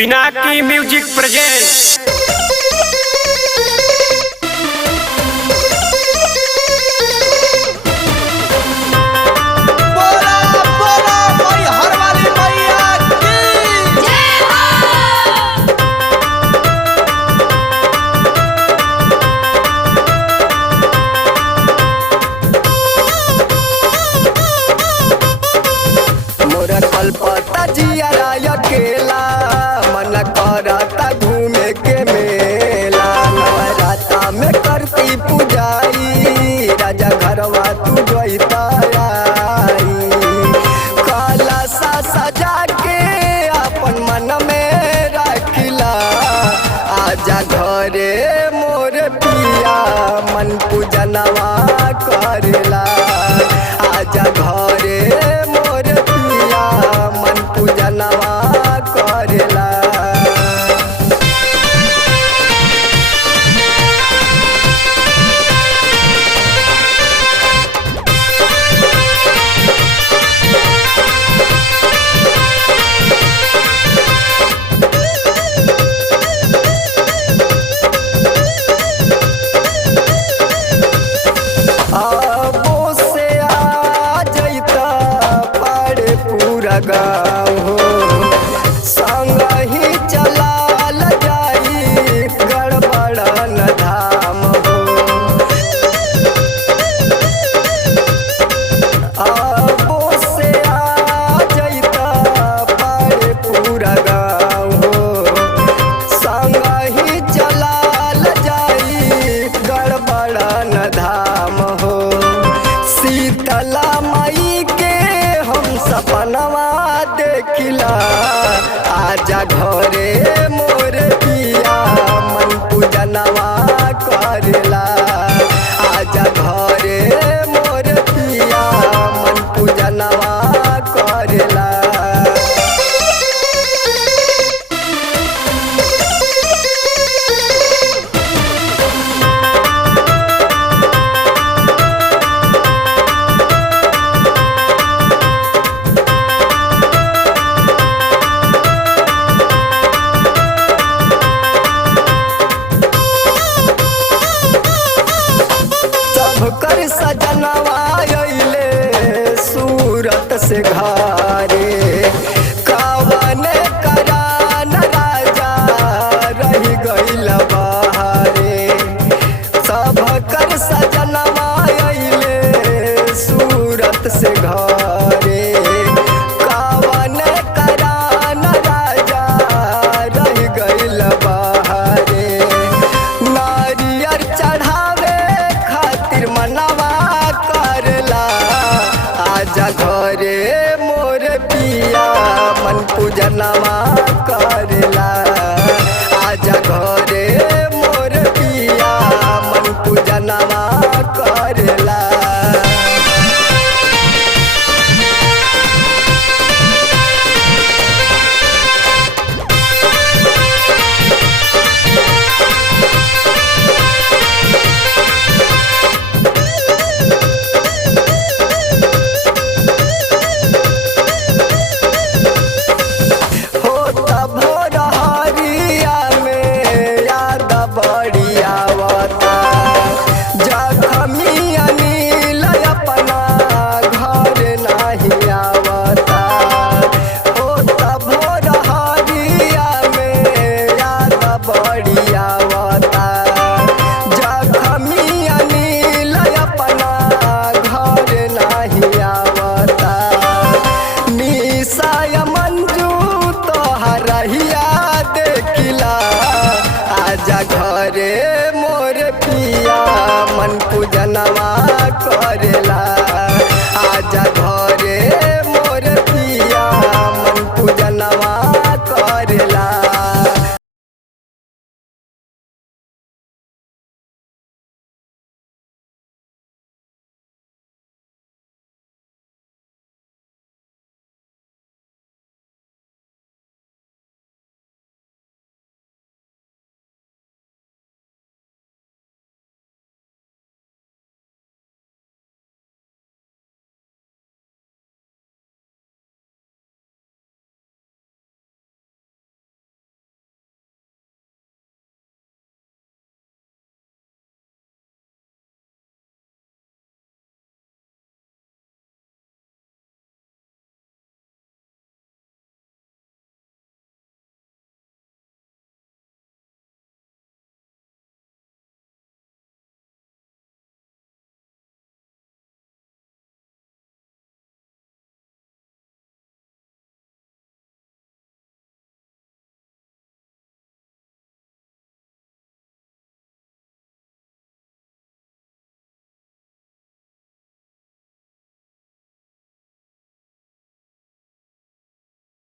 Pinaki music present. पता जिया अकेला मन करता घूमे के मेला नवराता में करती पूजाई राजा घरवा तू जैता काला सा सजा के अपन मन में रखिला आजा घरे मोर पिया मन पूजनवा करेला आजा घरे मोर पिया मन पूजनवा करेला। अबो से आ जैता पाड़े पूरा गाँव हो संग ही चलाल जाई गड़बड़न धाम हो। अबो से आ जैता पाड़े पूरा गाँव हो संग ही चलाल जाई गड़बड़न धाम हो। शीतला माई के हम सपनवा देखिला आजा घरे मोर